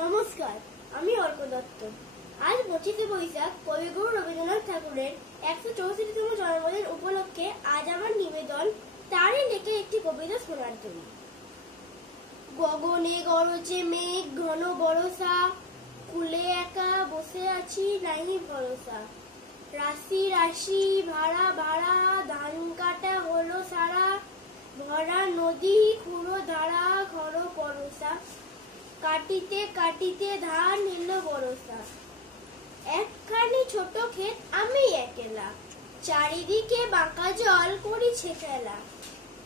নমস্কার, আমি অর্ক দত্ত। আজ 25শে বৈশাখ কবিগুরু রবীন্দ্রনাথ ঠাকুরের 164তম জন্মদিন উপলক্ষে আজ আমার নিবেদন তারই লেখা একটি কবিতা শোনার জন্য। গগনে গরজে মেঘ ঘন বরষা, কুলে একা বসে আছি নাহি ভরসা। রাশি রাশি ভাড়া ভাড়া, ধান কাটা হলো সারা। ভরা নদী খুঁড়ো ধারা, ঘর পরশা। কাটিতে কাটিতে ধান এলো বরষা। একখানি ছোট ক্ষেত আমি একেলা, চারিদিকে বাঁকা জল করিছে খেলা।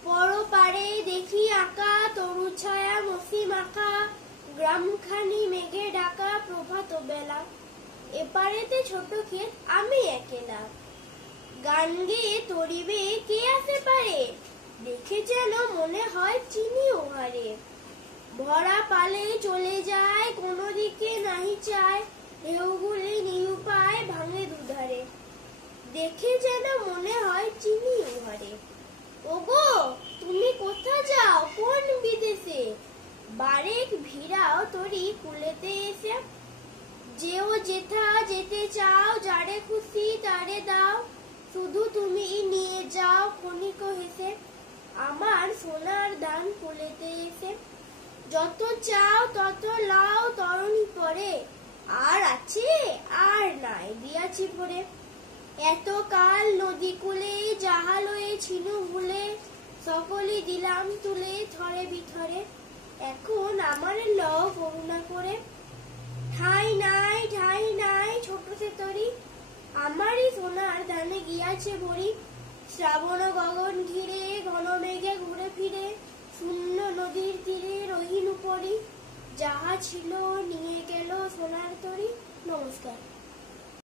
পরপারে দেখি আঁকা তরু ছায়া মসি মাখা, গ্রামখানি মেঘে ঢাকা প্রভাত বেলা। এপারেতে ছোট ক্ষেত আমি একেলা, গান গেয়ে তরিবে কে আসে পারে। দেখে যেন মনে হয় চিনি ওহারে। ভরা পালে চলে যায় কোনো দিকে নাহি চায়, ঢেউগুলি নিরুপায় ভাঙে দুধারে। দেখে যেন মনে হয় চিনি উহারে। ওগো তুমি কোথা যাও কোন বিদেশে, বারেক ভিড়াও তরি কুলেতে এসে। যেও যেথা যেতে চাও, যারে খুশি তারে দাও, শুধু তুমি নিয়ে যাও ক্ষণিক হেসে আমার সোনার ধান কুলেতে এসে। যত চাও তত লাও তরণী পরে, আর আছে আর নাই দিয়াছি ভরে। এত কাল নদী কূলে যাহা লয়ে ছিনু ভুলে, সকলই দিলাম তুলে থরে বিথরে। এখন আমার লও করুণা করে। ঠাই নাই ছোট সে তরি, আমারই সোনার ধানে গিয়াছে ভরি। শ্রাবণ গগন ঘিরে ঘন মেঘে ঘুরে ফিরে, শূন্য নদীর তীরে রহিনু পরি। যাহা ছিল নিয়ে গেল সোনার তরি। নমস্কার।